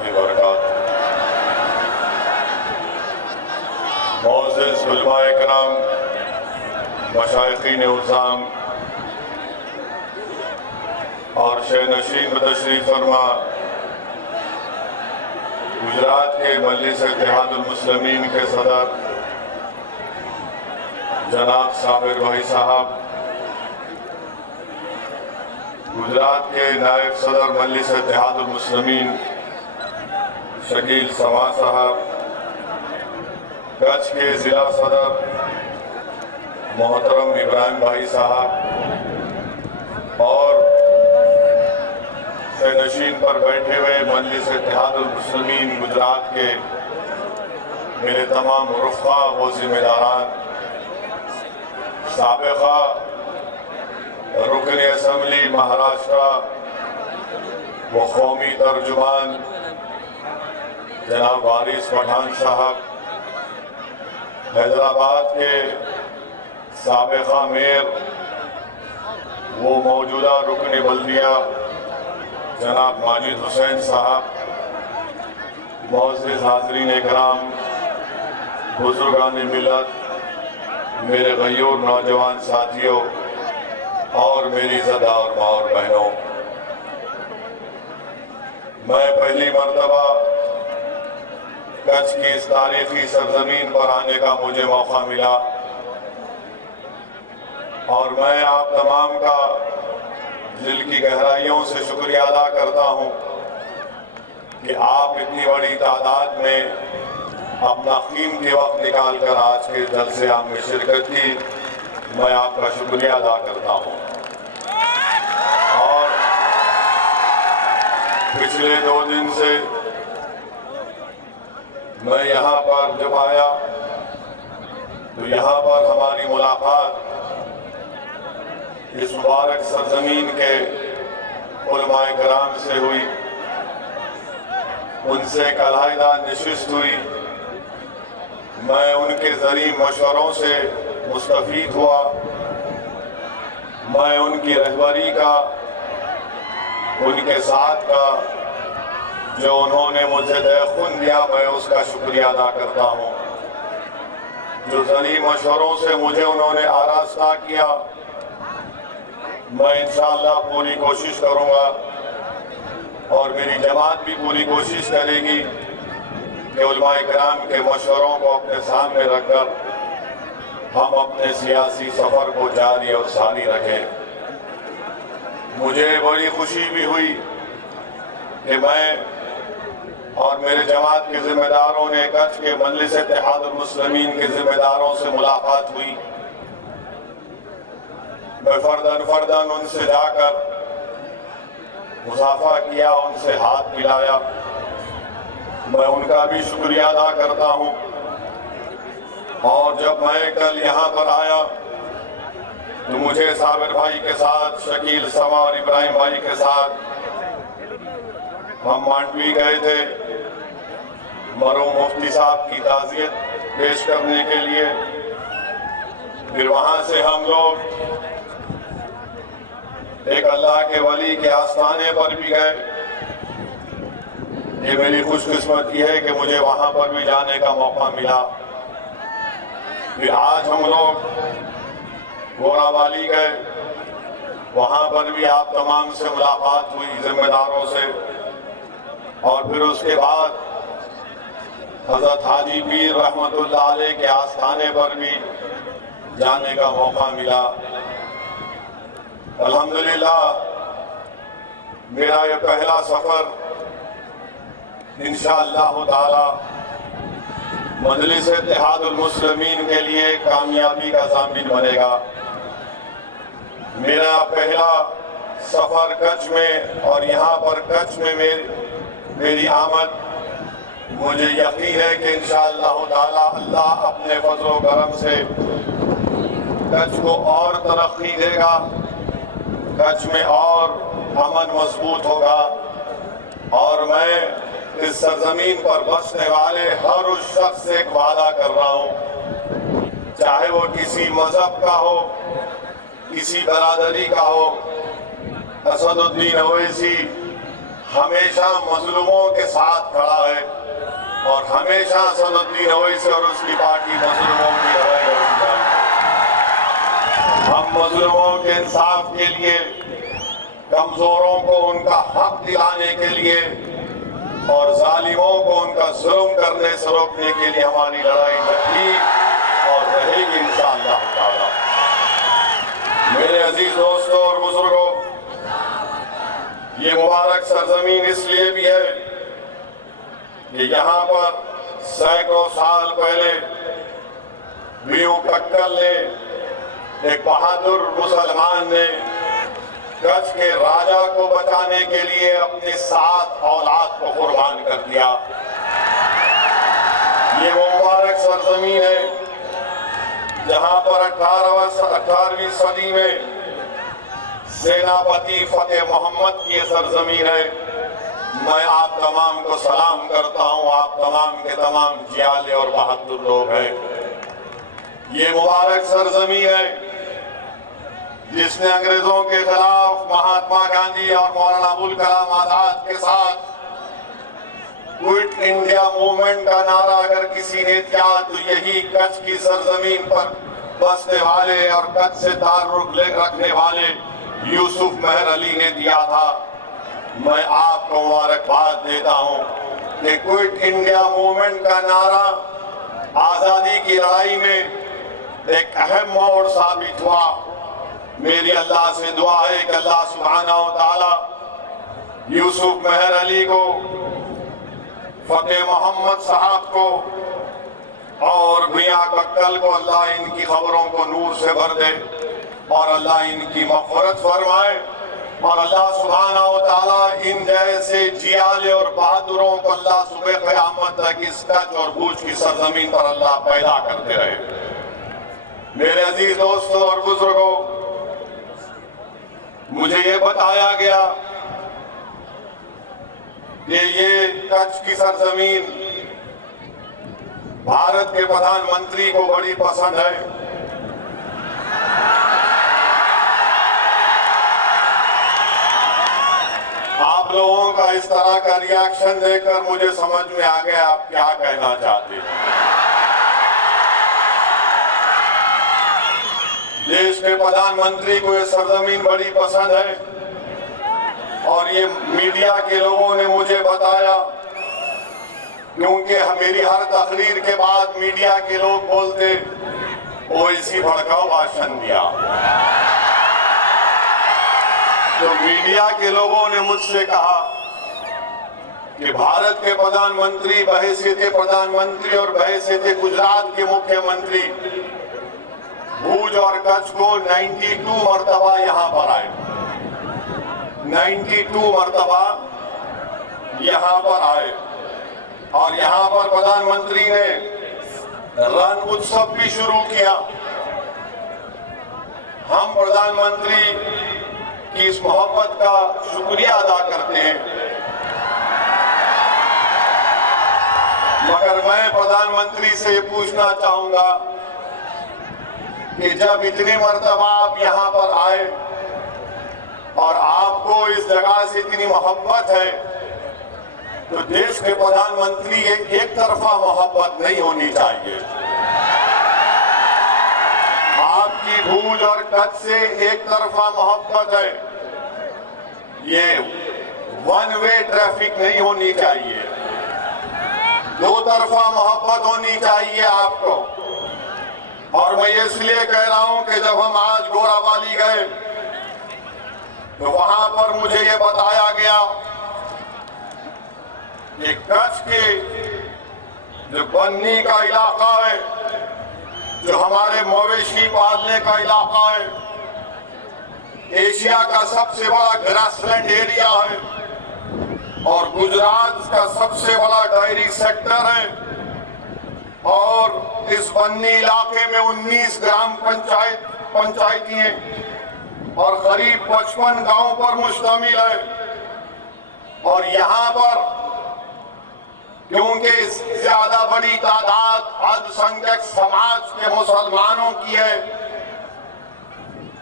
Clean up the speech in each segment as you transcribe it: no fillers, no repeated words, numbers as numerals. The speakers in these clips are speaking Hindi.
रहमतुल्लाहि व बरकातुहू। मोअज़्ज़िज़ उलमाए किराम, मशाइख़ीन उज़्ज़ाम और शहनशीन बतशरीफ़ फरमा गुजरात के मजलिस इत्तेहादुल मुस्लिमीन के सदर जनाब साबिर भाई साहब, गुजरात के नायब सदर मजलिस इत्तेहादुल मुस्लिमीन शकील समा साहब, कच्छ के ज़िला सदर मोहतरम इब्राहिम भाई साहब और नशीन पर बैठे हुए मजलिस इत्तेहादुल मुस्लिमीन गुजरात के मेरे तमाम रुफ़ा व ज़िम्मेदारान, साबिक़ा रुकन असम्बली महाराष्ट्र व कौमी तर्जुमान जनाब वारिस पठान साहब, हैदराबाद के साबिक़ा मेयर वो मौजूदा रुकन बल्दिया जनाब माजिद हुसैन साहब, मुअज़्ज़िज़ हाज़रीन इकराम, बुज़ुर्गान मिल्लत, मेरे गयूर नौजवान साथियों और मेरी ज़दा और माँ और बहनों, मैं पहली मर्तबा कच्छ की इस तारीखी सरजमीन पर आने का मुझे मौका मिला और मैं आप तमाम का दिल की गहराइयों से शुक्रिया अदा करता हूं कि आप इतनी बड़ी तादाद में अपना कीमती वक्त निकाल कर आज के जलसे आम में शिरकत की। मैं आपका शुक्रिया अदा करता हूं। और पिछले 2 दिन से मैं यहाँ पर जब आया तो यहाँ पर हमारी मुलाकात इस मुबारक सरजमीन के उलमाए कराम से हुई, उनसे एक अलहदा नशिस्त हुई। मैं उनके ज़रिए मशवरों से मुस्तफ़ीद हुआ। मैं उनकी रहबरी का, उनके साथ का जो उन्होंने मुझे दे-खुन दिया, मैं उसका शुक्रिया अदा करता हूँ। जो ज़रिए मशवरों से मुझे उन्होंने आरास्ता किया, मैं इंशाअल्लाह पूरी कोशिश करूंगा और मेरी जमात भी पूरी कोशिश करेगी कि उलमाए किराम के मशवरों को अपने सामने रखकर हम अपने सियासी सफ़र को जारी और सारी रखें। मुझे बड़ी खुशी भी हुई कि मैं और मेरे जमात के ज़िम्मेदारों ने कच्छ के मजलिस इत्तेहादुल मुस्लिमीन के ज़िम्मेदारों से मुलाकात हुई। मैं फर्दन उनसे जाकर मुसाफा किया, उनसे हाथ मिलाया। मैं उनका भी शुक्रिया अदा करता हूँ। और जब मैं कल यहाँ पर आया तो मुझे साबिर भाई के साथ, शकील समा और इब्राहिम भाई के साथ हम मांडवी गए थे मरहूम मुफ्ती साहब की ताज़ियत पेश करने के लिए। फिर वहाँ से हम लोग एक अल्लाह के वली के आस्थाने पर भी गए। ये मेरी खुशकिस्मती है कि मुझे वहां पर भी जाने का मौका मिला। फिर आज हम लोग गोरावाली गए, वहां पर भी आप तमाम से मुलाकात हुई, जिम्मेदारों से। और फिर उसके बाद हज़रत हाजी पीर रहमतुल्लाह अलैह के आस्थाने पर भी जाने का मौका मिला। अल्हम्दुलिल्लाह मेरा ये पहला सफ़र इंशाअल्लाह ताला मजलिस इत्तेहादुल मुस्लिमीन के लिए कामयाबी का ज़ामिन बनेगा। मेरा पहला सफ़र कच्छ में और यहाँ पर कच्छ में मेरी आमद, मुझे यकीन है कि इंशाअल्लाह ताला अल्लाह अपने फज़ल व करम से कच्छ को और तरक्की देगा, कच्छ में और अमन मजबूत होगा। और मैं इस सरजमीन पर बसने वाले हर उस शख्स से एक वादा कर रहा हूँ, चाहे वो किसी मजहब का हो, किसी बरादरी का हो। असदुद्दीन ओवैसी हमेशा मजलूमों के साथ खड़ा है और हमेशा सदुद्दीन ओवैसी और उसकी पार्टी मजलूमों की रवाई होती है। हम मजलूमों के इंसाफ के लिए, कमजोरों को उनका हक दिलाने के लिए और जालिमों को उनका जुल्म करने से रोकने के लिए हमारी लड़ाई थी और रहेगी इंशाअल्लाह ताला। मेरे अजीज दोस्तों और बुजुर्गों, ये मुबारक सरजमीन इसलिए भी है कि यहाँ पर सैकड़ों साल पहले वीरू कक्कल ने, एक बहादुर मुसलमान ने कच्छ के राजा को बचाने के लिए अपने 7 औलाद को कुर्बान कर दिया। ये वो मुबारक सरजमीन है जहां पर 18वीं सदी में सेनापति फतेह मोहम्मद की सरजमीन है। मैं आप तमाम को सलाम करता हूं। आप तमाम के तमाम जियाले और बहादुर लोग हैं। ये मुबारक सरजमीन है जिसने अंग्रेजों के खिलाफ महात्मा गांधी और मौलाना अबुल कलाम आजाद के साथ क्विट इंडिया मूवमेंट का नारा अगर किसी ने दिया तो यही कच्छ की सरजमीन पर बसने वाले और कच्छ से ताल्लुक रखने वाले यूसुफ मेहर अली ने दिया था। मैं आपको मुबारकबाद देता हूं कि क्विट इंडिया मूवमेंट का नारा आजादी की लड़ाई में एक अहम मोड़ साबित हुआ। मेरी अल्लाह से दुआ है कि अल्लाह सुब्हानहू व तआला यूसुफ मेहर अली को, फतेह मोहम्मद साहब को और मियां कक्कल को अल्लाह इनकी खबरों को नूर से भर दे और अल्लाह इनकी मग़फ़िरत फरमाए और अल्लाह सुब्हानहू व तआला इन जैसे जियाले और बहादुरों को अल्लाह सुबह क़यामत तक इस कच्छ और भूज की सरजमीन पर अल्लाह पैदा करते रहे। मेरे अजीज दोस्तों और बुजुर्गों, मुझे ये बताया गया कि ये कच्छ की सरजमीन भारत के प्रधानमंत्री को बड़ी पसंद है। आप लोगों का इस तरह का रिएक्शन देखकर मुझे समझ में आ गया आप क्या कहना चाहते हैं। देश के प्रधानमंत्री को ये सरजमीन बड़ी पसंद है और ये मीडिया के लोगों ने मुझे बताया, क्योंकि मेरी हर तकरीर के बाद मीडिया के लोग बोलते ओवैसी भड़काऊ भाषण दिया। तो मीडिया के लोगों ने मुझसे कहा कि भारत के प्रधानमंत्री बहैसियत प्रधानमंत्री और बहैसियत गुजरात के मुख्यमंत्री भूज और कच्छ को 92 मरतबा यहाँ पर आए। 92 मरतबा यहाँ पर आए और यहाँ पर प्रधानमंत्री ने रण उत्सव भी शुरू किया। हम प्रधानमंत्री की इस मोहब्बत का शुक्रिया अदा करते हैं, मगर मैं प्रधानमंत्री से पूछना चाहूंगा कि जब इतनी मर्तबा आप यहाँ पर आए और आपको इस जगह से इतनी मोहब्बत है, तो देश के प्रधानमंत्री एक तरफा मोहब्बत नहीं होनी चाहिए। आपकी भूज और कच्छ से एक तरफा मोहब्बत है, ये वन वे ट्रैफिक नहीं होनी चाहिए, 2 तरफा मोहब्बत होनी चाहिए आपको। और मैं इसलिए कह रहा हूं कि जब हम आज गोराबाली गए तो वहां पर मुझे ये बताया गया कि कच्छ के जो बन्नी का इलाका है, जो हमारे मवेशी पालने का इलाका है, एशिया का सबसे बड़ा ग्रासलैंड एरिया है और गुजरात का सबसे बड़ा डेयरी सेक्टर है और इस बन्नी इलाके में 19 ग्राम पंचायती हैं और करीब 55 गांव पर मुश्तमिल है। और यहाँ पर क्योंकि ज्यादा बड़ी तादाद अल्पसंख्यक समाज के मुसलमानों की है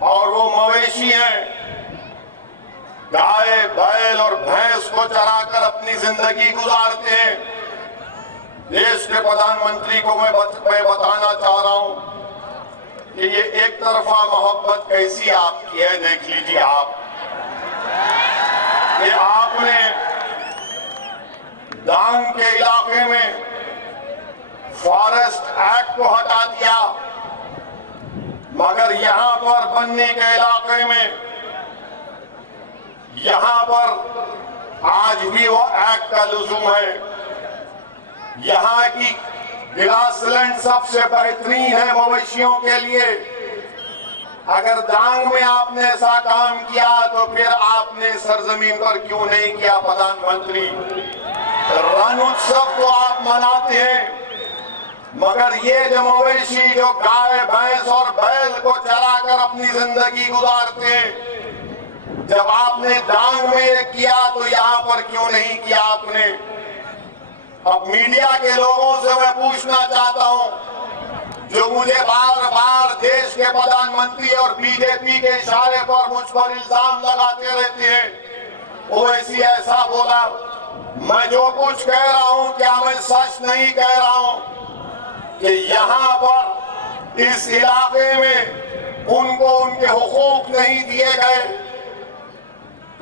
और वो मवेशी हैं, गाय, बैल, बैल और भैंस को चराकर अपनी जिंदगी गुजारते हैं। देश के प्रधानमंत्री को मैं बताना चाह रहा हूं कि ये एक तरफा मोहब्बत कैसी आपकी है, देख लीजिए आप। ये आपने डांग के इलाके में फॉरेस्ट एक्ट को हटा दिया, मगर यहां पर बन्नी के इलाके में यहां पर आज भी वो एक्ट का लुज़ूम है। यहां की ग्रासलैंड सबसे बेहतरीन है मवेशियों के लिए। अगर डांग में आपने ऐसा काम किया तो फिर आपने सरजमीन पर क्यों नहीं किया प्रधानमंत्री? रण उत्सव तो आप मनाते हैं, मगर ये जो मवेशी जो गाय भैंस और बैल को चराकर अपनी जिंदगी गुजारते हैं, जब आपने डांग में ये किया तो यहां पर क्यों नहीं किया आपने? अब मीडिया के लोगों से मैं पूछना चाहता हूं, जो मुझे बार बार देश के प्रधानमंत्री और बीजेपी के इशारे पर मुझ पर इल्जाम लगाते रहते हैं, ओवैसी ऐसा बोला। मैं जो कुछ कह रहा हूं क्या मैं सच नहीं कह रहा हूं कि यहां पर इस इलाके में उनको उनके हुकूक नहीं दिए गए,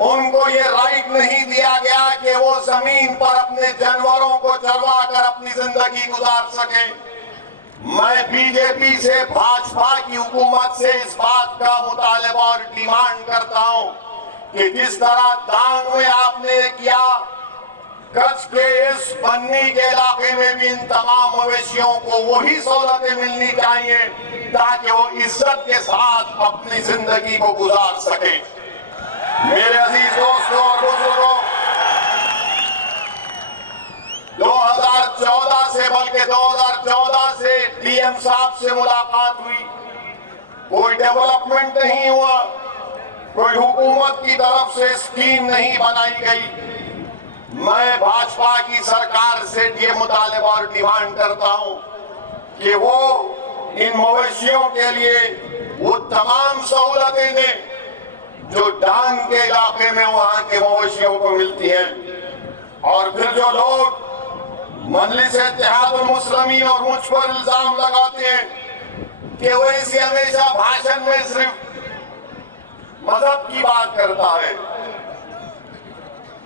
उनको ये राइट नहीं दिया गया कि वो जमीन पर अपने जानवरों को चरवा कर अपनी जिंदगी गुजार सके। मैं बीजेपी से, भाजपा की हुकूमत से इस बात का मुतालबा और डिमांड करता हूं कि जिस तरह डांग में आपने किया, कच्छ के इस बन्नी के इलाके में भी इन तमाम मवेशियों को वही सहूलतें मिलनी चाहिए ताकि वो इज्जत के साथ अपनी जिंदगी को गुजार सके। मेरे अजीज दोस्तों और बुजुर्गों, 2014 से, बल्कि 2014 से डीएम साहब से मुलाकात हुई, कोई डेवलपमेंट नहीं हुआ, कोई हुकूमत की तरफ से स्कीम नहीं बनाई गई। मैं भाजपा की सरकार से ये मुतालबा और डिमांड करता हूं कि वो इन मवेशियों के लिए वो तमाम सहूलतें दें जो डांग के इलाके में वहां के मवेशियों को मिलती हैं। और फिर जो लोग मजलिस-ए-इत्तेहादुल मुस्लिमीन और मुझ पर इल्जाम लगाते हैं कि वो इसे हमेशा भाषण में सिर्फ मजहब की बात करता है,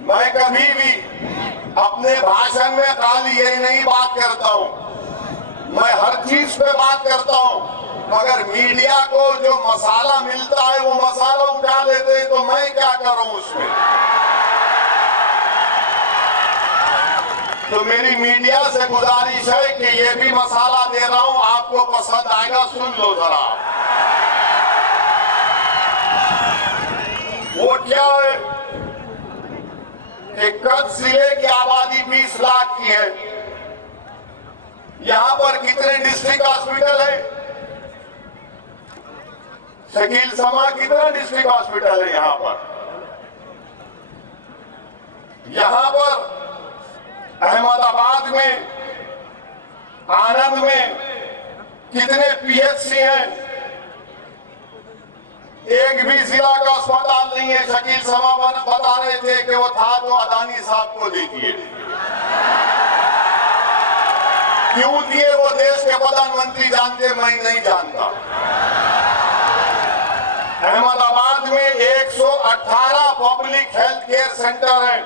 मैं कभी भी अपने भाषण में खाली यही नहीं बात करता हूं, मैं हर चीज पे बात करता हूं। मगर मीडिया को जो मसाला मिलता है वो मसाला उठा लेते हैं, तो मैं क्या करूं उसमें? तो मेरी मीडिया से गुजारिश है कि ये भी मसाला दे रहा हूं, आपको पसंद आएगा, सुन लो जरा। वो क्या है कि कच्छ जिले की आबादी 20 लाख की है। यहां पर कितने डिस्ट्रिक्ट हॉस्पिटल है? शकील समा कितना डिस्ट्रिक्ट हॉस्पिटल है यहां पर? यहां पर अहमदाबाद में, आनंद में कितने पीएचसी हैं? एक भी जिला का अस्पताल नहीं है। शकील समा बता रहे थे कि वो था तो अदानी साहब को दे दिए। क्यों दिए वो देश के प्रधानमंत्री जानते, मैं नहीं जानता। अहमदाबाद में 118 पब्लिक हेल्थ केयर सेंटर हैं।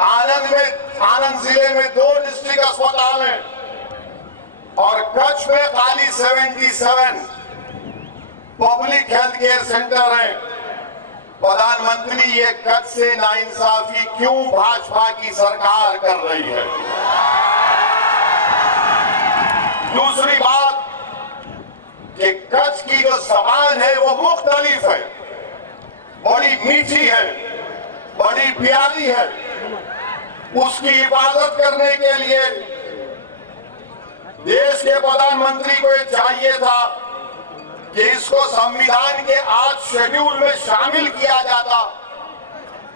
आनंद जिले में 2 डिस्ट्रिक्ट अस्पताल हैं और कच्छ में खाली 77 पब्लिक हेल्थ केयर सेंटर हैं। प्रधानमंत्री, ये कच्छ से नाइंसाफी क्यों भाजपा की सरकार कर रही है? दूसरी बात कि कच्छ की जो जबान है वो मुख्तलिफ है, बड़ी मीठी है, बड़ी प्यारी है। उसकी हिफाजत करने के लिए देश के प्रधानमंत्री को ये चाहिए था कि इसको संविधान के 8 शेड्यूल में शामिल किया जाता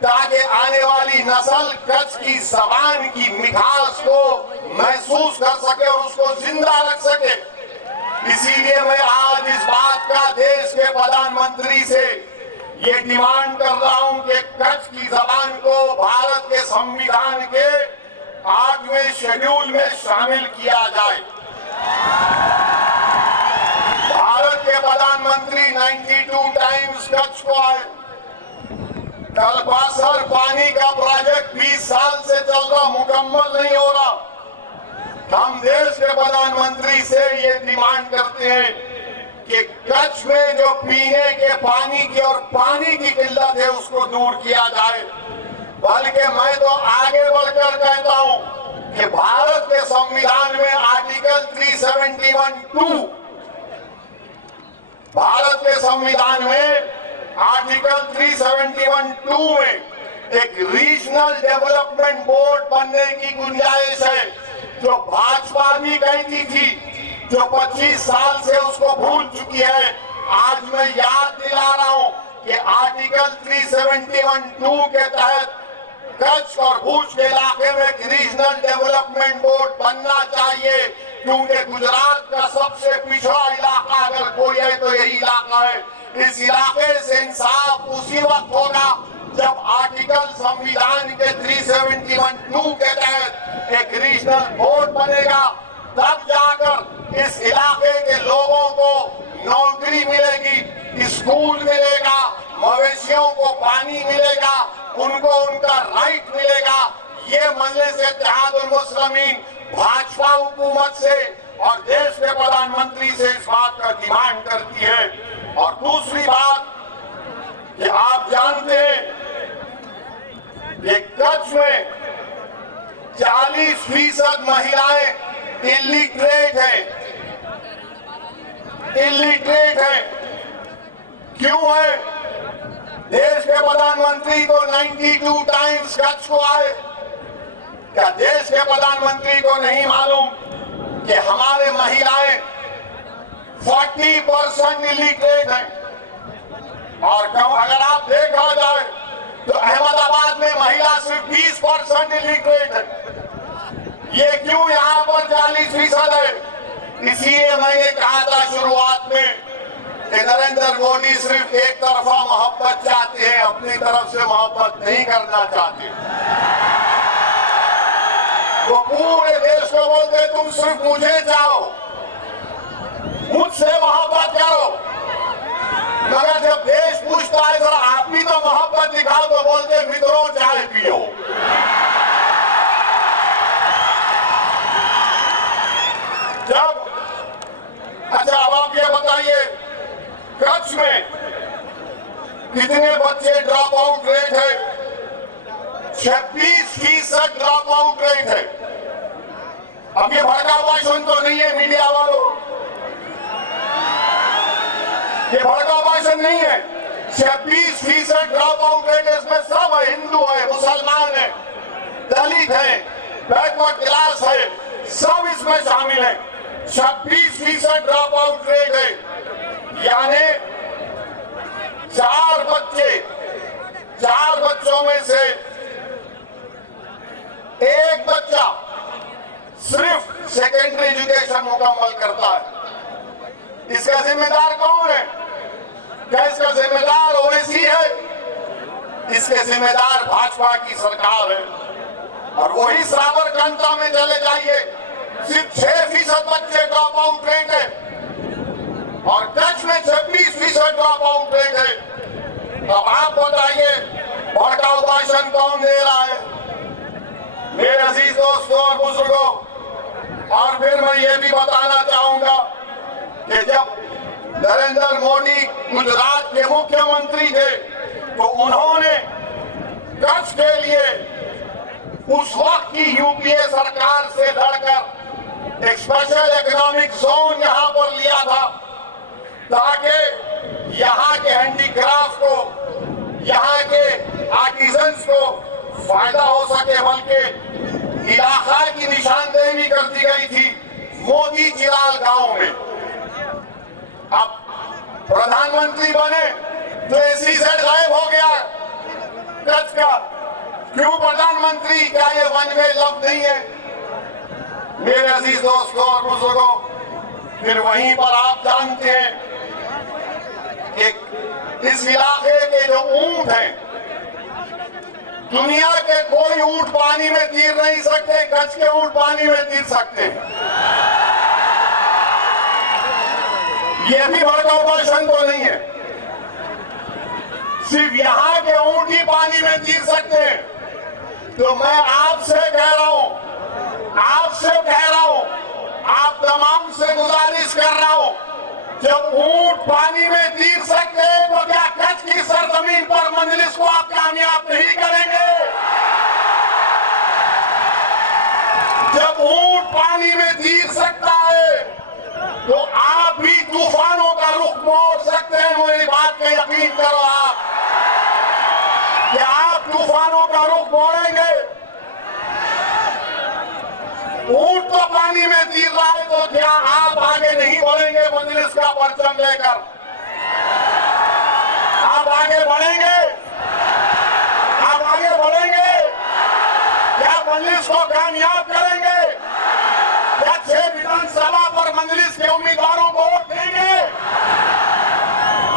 ताकि आने वाली नस्ल कच्छ की जबान की मिठास को महसूस कर सके और उसको जिंदा रख सके। इसीलिए मैं आज इस बात का देश के प्रधानमंत्री से ये डिमांड कर रहा हूं कि कच्छ की जबान को भारत के संविधान के 8वें शेड्यूल में शामिल किया जाए। भारत के प्रधानमंत्री 92 टाइम्स कच्छ को आए। कलपासर पानी का प्रोजेक्ट 20 साल से चल रहा, मुकम्मल नहीं हो रहा। हम देश के प्रधानमंत्री से ये डिमांड करते हैं कि कच्छ में जो पीने के पानी की और पानी की किल्लत है उसको दूर किया जाए। बल्कि मैं तो आगे बढ़कर कहता हूं कि भारत के संविधान में आर्टिकल 371(2) भारत के संविधान में आर्टिकल 371(2) में एक रीजनल डेवलपमेंट बोर्ड बनने की गुंजाइश है, जो भाजपा भी कहती थी, जो 25 साल से उसको भूल चुकी है। आज मैं याद दिला रहा हूं कि आर्टिकल 371(2) के तहत कच्छ और भुज के इलाके में एक रीजनल डेवलपमेंट बोर्ड बनना चाहिए, क्योंकि गुजरात का सबसे पिछड़ा इलाका अगर कोई है तो यही इलाका है। इस इलाके से इंसाफ उसी वक्त होगा जब आर्टिकल संविधान के 371(2) के तहत एक रीजनल बोर्ड बनेगा, तब जाकर इस इलाके के लोगों को नौकरी मिलेगी, स्कूल मिलेगा, मवेशियों को पानी मिलेगा, उनको उनका राइट मिलेगा। ये मजलिस इत्तेहादुल मुस्लिमीन भाजपा हुकूमत से और देश के प्रधानमंत्री से इस बात का डिमांड करती है। और दूसरी बात कि आप जानते हैं कि कच्छ में 40% महिलाएं इलिटरेट है। क्यों है? देश के प्रधानमंत्री को 92 टाइम्स कच्छ को आए। क्या देश के प्रधानमंत्री को नहीं मालूम कि हमारे महिलाएं 40% इलिटरेट हैं? और अगर आप देखा जाए तो अहमदाबाद में महिला सिर्फ 20% इलिटरेट है। ये क्यों यहाँ पर 40% है? इसीलिए मैंने कहा था शुरुआत में कि नरेंद्र मोदी सिर्फ एक तरफा मोहब्बत चाहते हैं, अपनी तरफ से मोहब्बत नहीं करना चाहते। वो पूरे देश को बोलते तुम सिर्फ मुझे चाहो, मुझसे मोहब्बत करो, मगर जब देश पूछता है जरा आप भी तो मोहब्बत दिखाओ, तो बोलते मित्रों चाय पियो। जब अच्छा अब आप ये बताइए कच्छ में कितने बच्चे ड्रॉप आउट रेट है? 26% ड्रॉप आउट रेट है। अब ये भड़का भाषण तो नहीं है मीडिया वालों, ये भड़का भाषण नहीं है। 26% ड्रॉप आउट रेट है। इसमें सब है, हिंदू है, मुसलमान है, दलित है, बैकवर्ड क्लास है, सब इसमें शामिल है। 26% ड्रॉप आउट रेट है, यानी 4 बच्चों में से एक बच्चा सिर्फ सेकेंडरी एजुकेशन मुकम्मल करता है। इसका जिम्मेदार कौन है? क्या इसका जिम्मेदार ओवैसी है? इसके जिम्मेदार भाजपा की सरकार है। और वही साबरकांठा में चले जाइए, सिर्फ 6% बच्चे ड्रॉप आउट रेट है और कच्छ में 26% ड्रॉप आउट रेट है। अब आप बताइए भड़काऊ भाषण कौन दे रहा है? मेरे अजीज दोस्तों और बुजुर्गों, और फिर मैं ये भी बताना चाहूंगा कि जब नरेंद्र मोदी गुजरात के मुख्यमंत्री थे तो उन्होंने कच्छ के लिए उस वक्त की यूपीए सरकार से लड़कर एक स्पेशल इकोनॉमिक जोन यहां पर लिया था, ताकि यहाँ के हैंडीक्राफ्ट को, यहाँ के आर्टिजन्स को फायदा हो सके। बल्कि इलाका की निशानदेही भी कर दी गई थी मोदी चिराल गांव में। अब प्रधानमंत्री बने तो SEZ गायब हो गया कच्छ का। क्यों प्रधानमंत्री? क्या ये वन वे लव नहीं है? मेरे अजीज दोस्तों और बुजुर्गों, फिर वहीं पर आप जानते हैं इस इलाके के जो ऊंट हैं, दुनिया के कोई ऊंट पानी में तैर नहीं सकते, कच्छ के ऊंट पानी में तैर सकते हैं। यह भी भड़काऊ भाषण तो नहीं है, सिर्फ यहां के ऊंट ही पानी में तैर सकते हैं। तो मैं आपसे कह रहा हूं, आप तमाम से गुजारिश कर रहा हूं, जब ऊंट पानी में तैर सकते हैं तो क्या कच्छ की सरजमीन पर मजलिस को आप कामयाब नहीं करेंगे? जब ऊंट पानी में तैर सकता है तो आप भी तूफानों का रुख मोड़ सकते हैं। मेरी बात का यकीन करो आप, कि आप तूफानों का रुख मोड़ेंगे। ऊंट तो पानी में तैर रहा है, तो क्या आप आगे नहीं बढ़ेंगे मजलिस का परचम लेकर? आप आगे बढ़ेंगे? आप आगे बढ़ेंगे? क्या मजलिस को कामयाब करेंगे? क्या 6 विधानसभा पर मजलिस के उम्मीदवारों को वोट देंगे?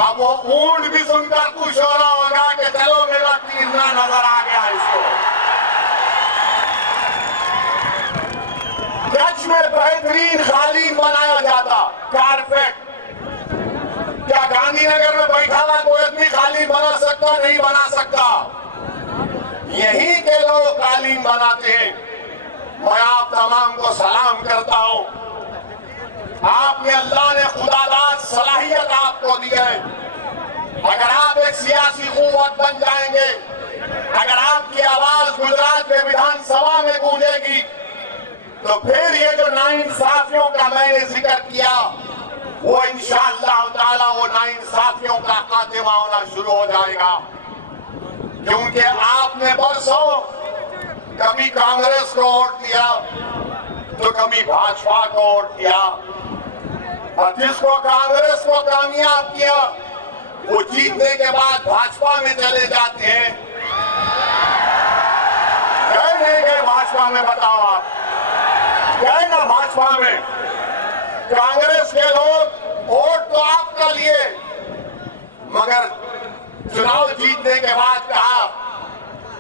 अब वो ऊंट भी सुनकर खुश हो रहा होगा कि चलो मेरा तीरना नजर आ गया इसको। कच्छ में बेहतरीन कालीन बनाया जाता, कारपेट। क्या गांधीनगर में बैठा हुआ कोई आदमी कालीन बना सकता? नहीं बना सकता। यहीं के लोग कालीन बनाते हैं। मैं आप तमाम को सलाम करता हूं, आपने अल्लाह ने खुदादाद सलाहियत आपको दी है। अगर आप एक सियासी कुव्वत बन जाएंगे, अगर आपकी आवाज गुजरात में विधानसभा में गूंजेगी, तो फिर ये जो नाइंसाफियों का मैंने जिक्र किया, वो इंशाअल्लाह ताला वो नाइंसाफियों का खात्मा होना शुरू हो जाएगा। क्योंकि आपने बरसों कभी कांग्रेस को वोट दिया, तो कभी भाजपा को वोट दिया, और जिसको कांग्रेस को कामयाब किया वो जीतने के बाद भाजपा में चले जाते हैं। गए नहीं गए भाजपा में? बताओ आप, गए ना भाजपा में? कांग्रेस के लोग वोट तो आपका लिए, मगर चुनाव जीतने के बाद कहा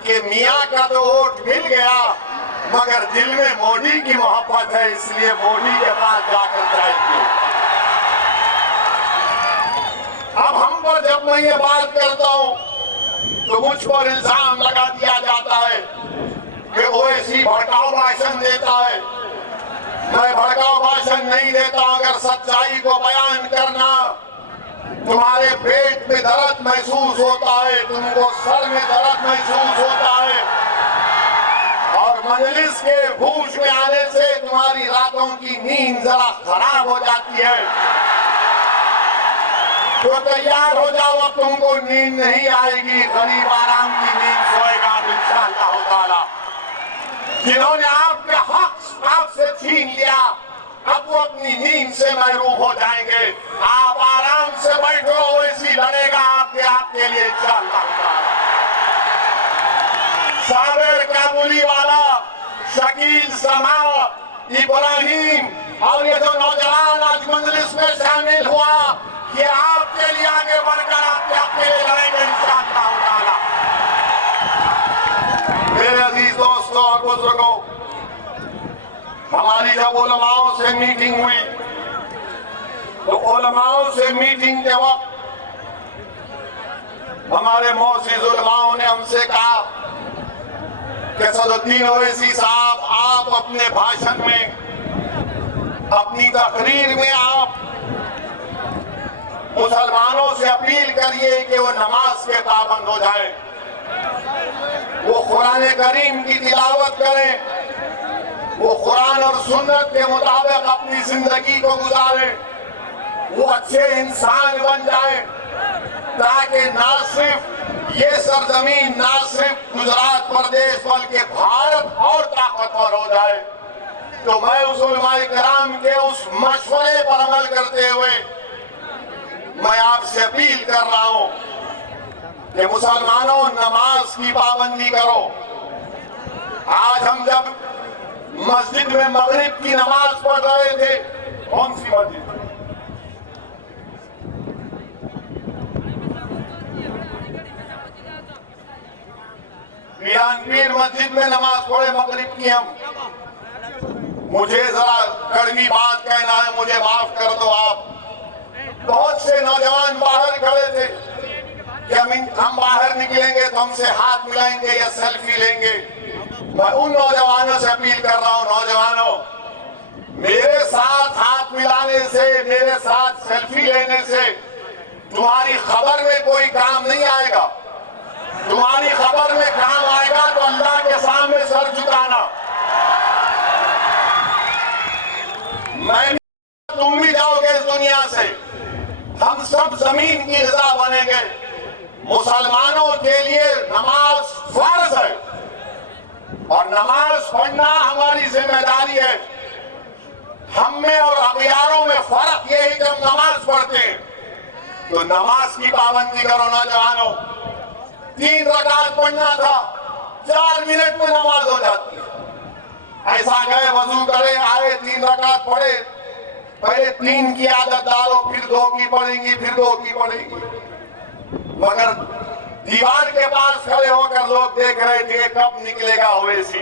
कि मियां का तो वोट मिल गया, मगर दिल में मोदी की मोहब्बत है, इसलिए मोदी के पास जाकर जाएंगे। अब हम पर जब मैं ये बात करता हूं तो मुझ पर इल्जाम लगा दिया जाता है कि ओवैसी भड़काऊ भाषण देता है। मैं भड़काऊ भाषण नहीं देता। अगर सच्चाई को बयान करना, तुम्हारे पेट में दर्द महसूस होता है, तुमको सर में दर्द महसूस होता है, और मजलिस के होश में आने से तुम्हारी रातों की नींद जरा खराब हो जाती है, तो तैयार हो जाओ, अब तुमको नींद नहीं आएगी। गरीब आराम की नींद सोएगा इंशाअल्लाह ताला। जिन्होंने आपके हक आपसे छीन लिया, अब वो अपनी नींद से महरूम हो जाएंगे। आप आराम से बैठो, वैसी लड़ेगा आपके लिए इंशाअल्लाह ताला। साबिर काबुली वाला, शकील समा, इब्राहिम और ये जो नौजवान आज मजलिस में शामिल हुआ, ये आपके लिए आगे बढ़कर आपके लिए लड़ेंगे इंशाअल्लाह ताला। मेरे अजीज दोस्तों और बुजुर्गों, हमारी जब उलमाओं से मीटिंग हुई, तो उलमाओं से मीटिंग के वक्त हमारे मोअज़्ज़िज़ उलमाओं ने हमसे कहा कि सदुद्दीन ओवैसी साहब, आप अपने भाषण में, अपनी तकरीर में आप मुसलमानों से अपील करिए कि वो नमाज के पाबंद हो जाए, वो कुरान करीम की तिलावत करें, वो कुरान और सुन्नत के मुताबिक अपनी जिंदगी को गुजारें, वो अच्छे इंसान बन जाएं, ताकि ना सिर्फ ये सरजमीन, ना सिर्फ गुजरात प्रदेश, बल्कि भारत और ताकतवर हो जाए। तो मैं उस उलमाए कराम के उस मशवरे पर अमल करते हुए मैं आपसे अपील कर रहा हूं कि मुसलमानों, नमाज की पाबंदी करो। आज हम जब मस्जिद में मगरिब की नमाज पढ़ रहे थे, कौन सी मस्जिद? पीर मस्जिद में नमाज पढ़े मगरिब की हम। मुझे जरा कड़वी बात कहना है, मुझे माफ कर दो आप। बहुत से नौजवान बाहर खड़े थे कि हम बाहर निकलेंगे तो हमसे हाथ मिलाएंगे या सेल्फी लेंगे। मैं उन नौजवानों से अपील कर रहा हूं, नौजवानों, मेरे साथ हाथ मिलाने से, मेरे साथ सेल्फी लेने से तुम्हारी खबर में कोई काम नहीं आएगा। तुम्हारी खबर में काम आएगा तो अल्लाह के सामने सर झुकाना। तुम भी जाओगे इस दुनिया से, हम सब जमीन की ग़िज़ा बनेंगे। मुसलमानों के लिए नमाज फर्ज है और नमाज पढ़ना हमारी जिम्मेदारी है। हम में और अखियारों में फर्क ये है कि हम नमाज पढ़ते हैं, तो नमाज की पाबंदी करो नौजवानों। 3 रकात पढ़ना था, 4 मिनट में नमाज हो जाती है। ऐसा गए वजू करे, आए 3 रकात पढ़े, पहले 3 की आदत डालो, फिर 2 की पढ़ेंगी, फिर 2 की पढ़ेंगी। मगर दीवार के पास खड़े होकर लोग देख रहे थे कब निकलेगा ओवैसी।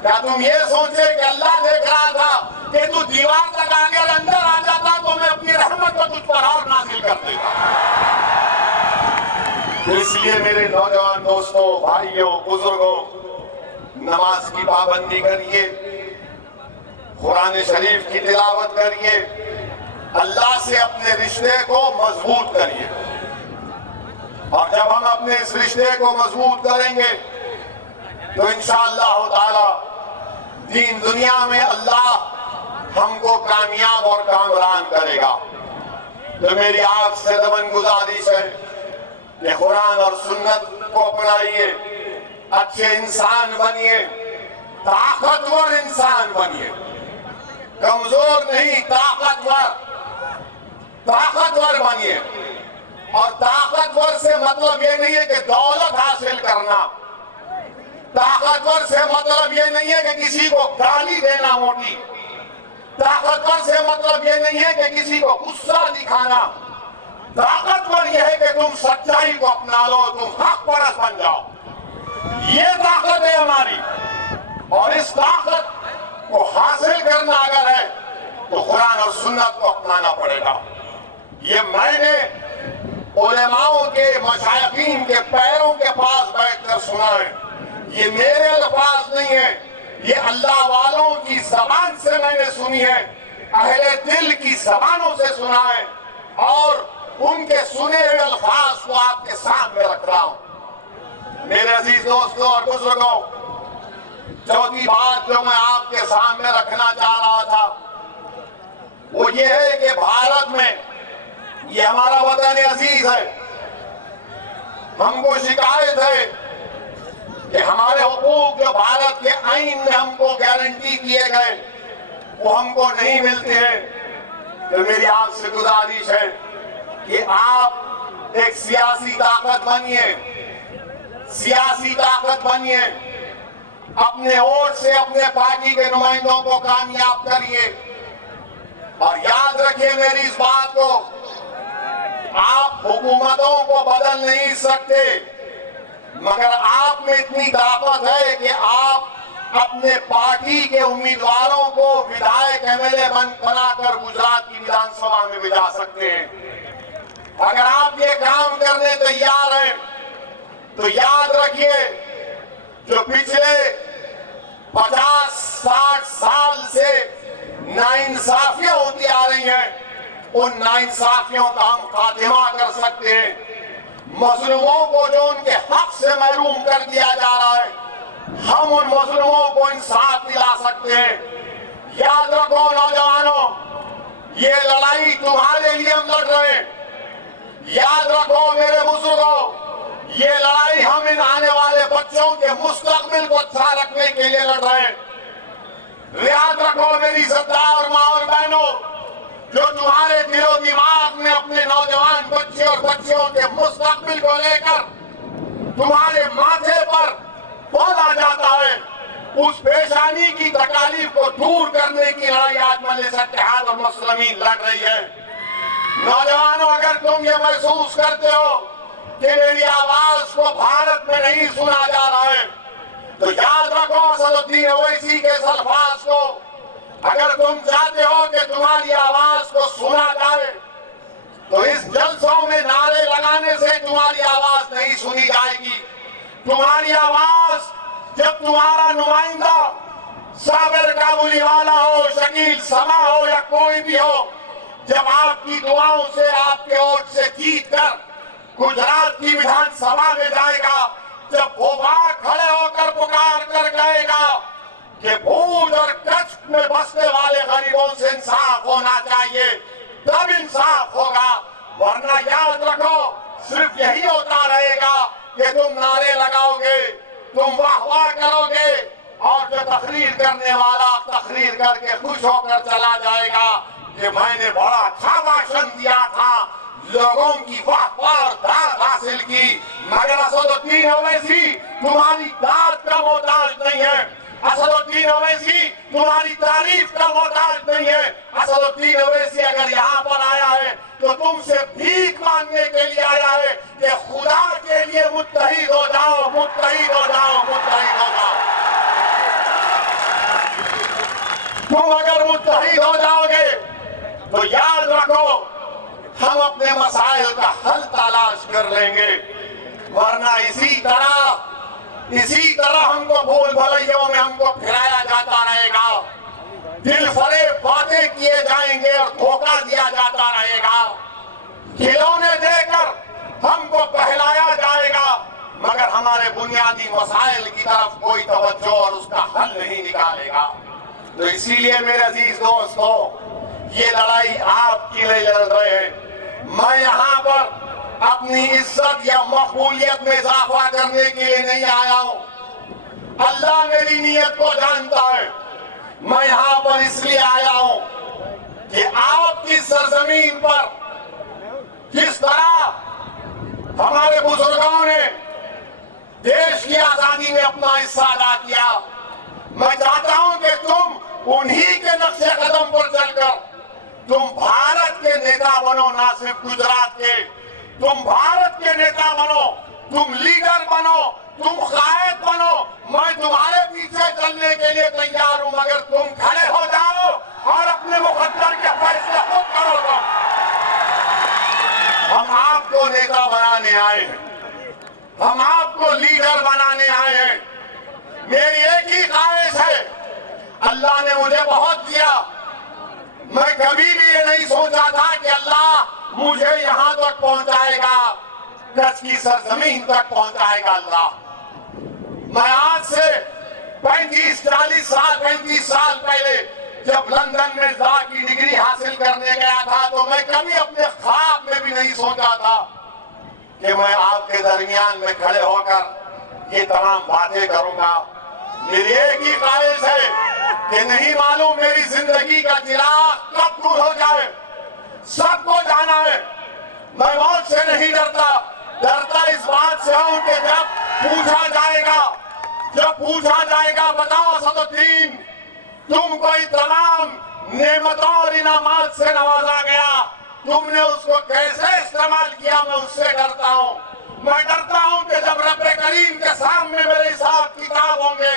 क्या तुम ये सोचे कि अल्लाह देख रहा था कि तू दीवार तक आकर अंदर आ जाता तो मैं अपनी रहमत को तुझ पर और नाजिल कर देता। इसलिए मेरे नौजवान दोस्तों, भाइयों, बुजुर्गों, नमाज की पाबंदी करिए, कुरान शरीफ की तिलावत करिए, अल्लाह से अपने रिश्ते को मजबूत करिए। और जब हम अपने इस रिश्ते को मजबूत करेंगे तो इंशाअल्लाह ताला दीन दुनिया में अल्लाह हमको कामयाब और कामरान करेगा। तो मेरी आपसे दमन गुजारिश है कि कुरान और सुन्नत को अपनाइए, अच्छे इंसान बनिए, ताकतवर इंसान बनिए, कमजोर नहीं, ताकतवर बनिए। और ताकतवर से मतलब ये नहीं है कि दौलत हासिल करना, ताकतवर से मतलब ये नहीं है कि किसी को गाली देना मोटी, ताकतवर से मतलब ये नहीं है कि किसी को गुस्सा दिखाना। ताकतवर यह है कि तुम सच्चाई को अपना लो, तुम हक परस्त बन जाओ। ये ताकत है हमारी, और इस ताकत को हासिल करना अगर है तो कुरान और सुन्नत को अपनाना पड़ेगा। ये मैंने उलेमाओं के, मशाइखीन के पैरों के पास बैठकर सुना है। ये मेरे अल्फाज नहीं है, ये अल्लाह वालों की जबान से मैंने सुनी है, अहले दिल की जबानों से सुना है, और उनके सुने हुए अल्फाज को आपके सामने रख रहा हूं। मेरे अजीज दोस्तों और बुजुर्गों, चौथी बात जो मैं आपके सामने रखना चाह रहा था वो ये है कि भारत में, ये हमारा वतन अजीज है, हमको शिकायत है कि हमारे हुकूक जो भारत के आईन में हमको गारंटी किए गए वो हमको नहीं मिलते हैं। तो मेरी आपसे गुजारिश है कि आप एक सियासी ताकत बनिए, सियासी ताकत बनिए, अपने वोट से अपने पार्टी के नुमाइंदों को कामयाब करिए। और याद रखिए मेरी इस बात को, आप हुकूमतों को बदल नहीं सकते, मगर आप में इतनी ताकत है कि आप अपने पार्टी के उम्मीदवारों को विधायक एमएलए बनाकर गुजरात की विधानसभा में भी जा सकते हैं। अगर आप ये काम करने तैयार हैं तो याद रखिए, जो पिछले 50-60 साल से नाइंसाफियां होती आ रही हैं, उन नाइंसाफियों का हम खात्मा कर सकते हैं। मजलूमों को जो उनके हक से महरूम कर दिया जा रहा है, हम उन मजलूमों को इंसाफ दिला सकते हैं। याद रखो नौजवानों, ये लड़ाई तुम्हारे लिए हम लड़ रहे हैं। याद रखो मेरे बुजुर्गों, ये लड़ाई हम इन आने वाले बच्चों के मुस्तकबिल को अच्छा रखने के लिए लड़ रहे हैं। याद रखो मेरी इज्जतदार माँ और बहनों, जो तुम्हारे दिलो दिमाग में अपने नौजवान बच्चे और बच्चियों के मुस्तकबिल को लेकर तुम्हारे माथे पर बोला जाता है, उस पेशानी की तकालीफ को दूर करने की लड़ाई आज मजलिस इत्तेहाद और मुस्लिमीन लड़ रही है। नौजवानों, अगर तुम ये महसूस करते हो कि मेरी आवाज को भारत में नहीं सुना जा तो याद रखो असदुद्दीन ओवैसी के इस अल्फाज को, अगर तुम चाहते हो कि तुम्हारी आवाज को सुना जाए तो इस जलसों में नारे लगाने से तुम्हारी आवाज नहीं सुनी जाएगी। तुम्हारी आवाज जब तुम्हारा नुमाइंदा साबिर काबुलीवाला हो, शकील समा हो या कोई भी हो, जब आपकी दुआओं से आपके वोट से जीत कर गुजरात की विधानसभा में जाएगा, जब वो वहां खड़े होकर पुकार कर कहेगा कि भूज और कच्छ में बसने वाले गरीबों से इंसाफ होना चाहिए, तब इंसाफ होगा। वरना याद रखो सिर्फ यही होता रहेगा कि तुम नारे लगाओगे, तुम वाह वाह करोगे और जो तकरीर करने वाला तकरीर करके खुश होकर चला जाएगा कि मैंने बड़ा अच्छा भाषण दिया था, लोगों की वाह वाह और दाद हासिल की। मगर असदुद्दीन ओवैसी तुम्हारी दाद का मोहताज नहीं है, असदुद्दीन ओवैसी तुम्हारी तारीफ का मोहताज नहीं है। असदुद्दीन ओवैसी अगर यहाँ पर आया है तो तुमसे भीख मांगने के लिए आया है कि खुदा के लिए मुत्तहिद हो जाओ, मुत्तहिद हो जाओ, मुत्तहिद हो जाओ। तुम अगर मुत्तहिद हो जाओगे तो याद रखो हम अपने मसाइल का हल तलाश कर लेंगे, वरना इसी तरह हमको भूल भलैयों में हमको फिराया जाता रहेगा, दिल फरेब बातें किए जाएंगे और धोखा दिया जाता रहेगा, खिलौने देकर हमको बहलाया जाएगा, मगर हमारे बुनियादी मसाइल की तरफ कोई तवज्जो और उसका हल नहीं निकालेगा। तो इसीलिए मेरे अजीज दोस्तों, ये लड़ाई आपके लिए लड़ रहे हैं। मैं यहाँ पर अपनी इज्जत या मकबूलियत में इजाफा करने के लिए नहीं आया हूँ। अल्लाह मेरी नीयत को जानता है। मैं यहाँ पर इसलिए आया हूँ कि आपकी सरजमीन पर जिस तरह हमारे बुजुर्गों ने देश की आजादी में अपना हिस्सा अदा किया, मैं चाहता हूँ कि तुम उन्हीं के नक्शे कदम पर चलकर तुम भारत के नेता बनो, ना सिर्फ गुजरात के। तुम भारत के नेता बनो, तुम लीडर बनो, तुम कायद बनो। मैं तुम्हारे पीछे चलने के लिए तैयार हूं, मगर तुम खड़े हो जाओ और अपने मुकद्दर के फैसले खुद करो। हम आपको नेता बनाने आए हैं, हम आपको लीडर बनाने आए हैं। मेरी एक ही ख्वाहिश है, अल्लाह ने मुझे बहुत दिया। मैं कभी भी ये नहीं सोचा था कि अल्लाह मुझे यहाँ तक पहुंचाएगा, कच्छ की सरजमीन तक पहुंचाएगा अल्लाह। मैं आज से 35 साल पहले जब लंदन में लॉ की डिग्री हासिल करने गया था, तो मैं कभी अपने ख्वाब में भी नहीं सोचा था कि मैं आपके दरमियान में खड़े होकर ये तमाम बातें करूंगा। मेरी एक ही ख्वाहिश है कि नहीं मालूम मेरी जिंदगी का चिराग कब दूर हो जाए। सबको जाना है, मैं मौत से नहीं डरता। डरता इस बात से हूं कि जब पूछा जाएगा बताओ असदुद्दीन तुमको तमाम नेमतों और इनामात से नवाजा गया, तुमने उसको कैसे इस्तेमाल किया, मैं उससे डरता हूं। मैं डरता हूं कि जब रब करीम के सामने मेरे हिसाब किताब होंगे,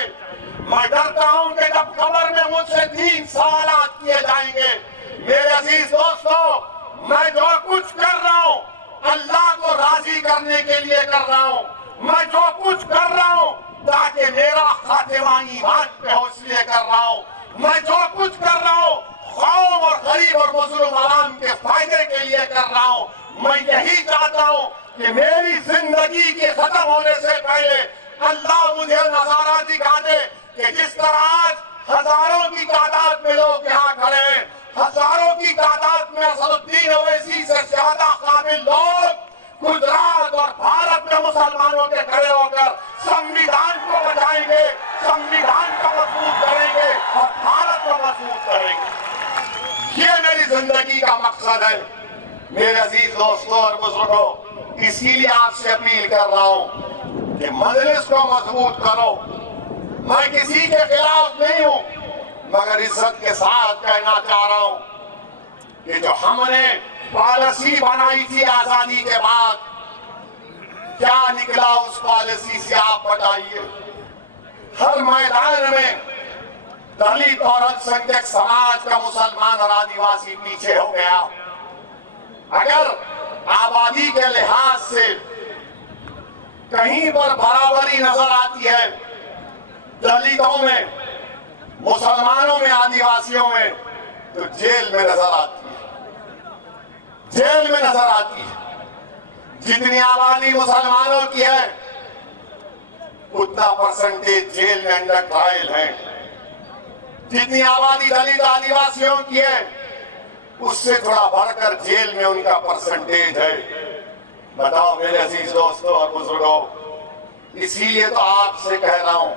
मैं डरता हूं कि जब कब्र में मुझसे 3 सवाल किए जाएंगे। मेरे अजीज दोस्तों, मैं जो कुछ कर रहा हूं अल्लाह को राजी करने के लिए कर रहा हूं। मैं जो कुछ कर रहा हूं ताकि मेरा खातिमा ईमान पे हो, इसलिए कर रहा हूं। मैं जो कुछ कर रहा हूं कौम और गरीब और मजलूम आवाम के फायदे के लिए कर रहा हूं। मैं यही चाहता हूं कि मेरी जिंदगी के खत्म होने से पहले अल्लाह मुझे नजारा दिखा दे कि जिस तरह आज हजारों की तादाद में लोग यहाँ खड़े हैं, हजारों की तादाद में असदुद्दीन ओवैसी से ज्यादा काबिल लोग गुजरात और भारत में मुसलमानों के खड़े होकर संविधान को बचाएंगे, संविधान को मजबूत करेंगे और भारत को मजबूत करेंगे। ये मेरी जिंदगी का मकसद है। मेरे अजीज दोस्तों और बुजुर्गों, इसीलिए आपसे अपील कर रहा हूं कि मजलिस को मजबूत करो। मैं किसी के खिलाफ नहीं हूं, मगर इज्जत के साथ कहना चाह रहा हूं कि जो हमने पॉलिसी बनाई थी आजादी के बाद, क्या निकला उस पॉलिसी से आप बताइए। हर मैदान में दलित और अल्पसंख्यक समाज का मुसलमान और आदिवासी पीछे हो गया। अगर आबादी के लिहाज से कहीं पर बराबरी नजर आती है, दलितों में, मुसलमानों में, आदिवासियों में, तो जेल में नजर आती है, जेल में नजर आती है। जितनी आबादी मुसलमानों की है उतना परसेंटेज जेल में अंडर ट्रायल है। जितनी आबादी दलित आदिवासियों की है उससे थोड़ा बढ़कर जेल में उनका परसेंटेज है। बताओ मेरे अजीज दोस्तों और बुजुर्गों, इसीलिए तो आपसे कह रहा हूं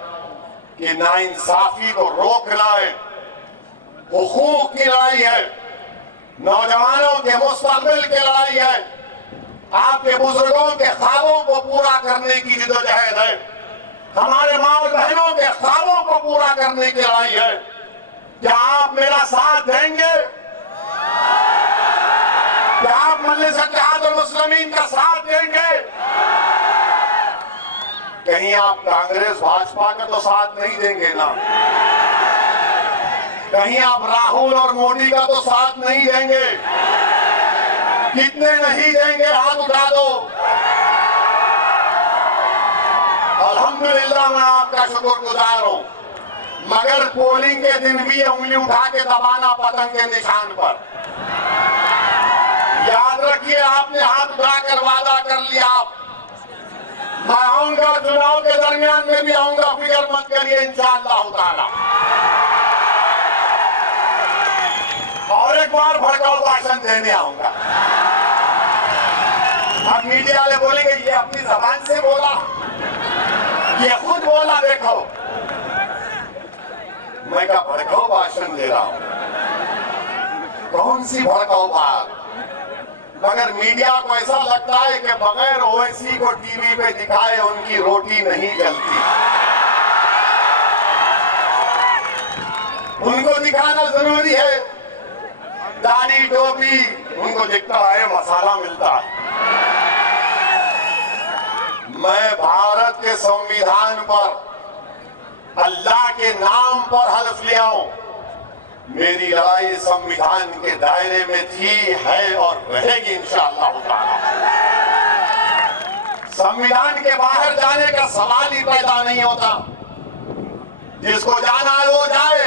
कि नाइंसाफी को रोकना है, हुकूक की लड़ाई है, नौजवानों के मुस्तकबिल की लड़ाई है, आपके बुजुर्गों के ख्वाबों को पूरा करने की जिद्दोजहद है, हमारे माँ और बहनों के ख्वाबों को पूरा करने की लड़ाई है। क्या आप मेरा साथ देंगे? क्या आप मजलिस इत्तेहादुल मुस्लिमीन का साथ देंगे? कहीं आप कांग्रेस भाजपा का तो साथ नहीं देंगे ना? कहीं आप राहुल और मोदी का तो साथ नहीं देंगे? कितने नहीं देंगे? हाथ उठा दो। अल्हम्दुलिल्लाह, मैं आपका शुक्रगुजार हूं, मगर पोलिंग के दिन भी उंगली उठा के दबाना पतंग के निशान पर। याद रखिए, आपने हाथ उठाकर वादा कर लिया, मैं आऊंगा, चुनाव के दरमियान में भी आऊंगा, फिक्र मत करिए, इंशाअल्लाह ताला। और एक बार भड़काऊ भाषण देने आऊंगा। अब मीडिया वाले बोलेंगे ये अपनी जबान से बोला, ये खुद बोला, देखो। मैं क्या भड़काऊ भाषण दे रहा हूं? कौन सी भड़काऊ बात? मगर मीडिया को ऐसा लगता है कि बगैर ओवैसी को टीवी पे दिखाए उनकी रोटी नहीं जलती। उनको दिखाना जरूरी है, दाढ़ी टोपी उनको दिखता है, मसाला मिलता है। मैं भारत के संविधान पर, अल्लाह के नाम पर हल्फ लिया हूं। मेरी लड़ाई संविधान के दायरे में थी, है और रहेगी इंशाअल्लाह ताला। संविधान के बाहर जाने का सवाल ही पैदा नहीं होता। जिसको जाना है वो जाए।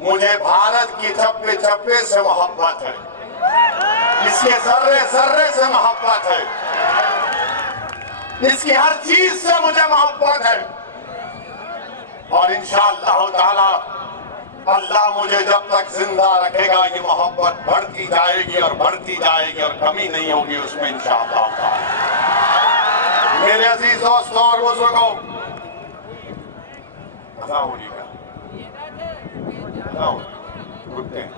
मुझे भारत की चप्पे चप्पे से मोहब्बत है, इसके जर्रे जर्रे से मोहब्बत है, इसकी हर चीज से मुझे मोहब्बत है। और इंशाअल्लाह ताला अल्लाह मुझे जब तक जिंदा रखेगा ये मोहब्बत बढ़ती जाएगी और बढ़ती जाएगी और कमी नहीं होगी उसमें इंशाअल्लाह ताला। मेरे अजीज दोस्तों और बुजुर्गों, रुकते हैं।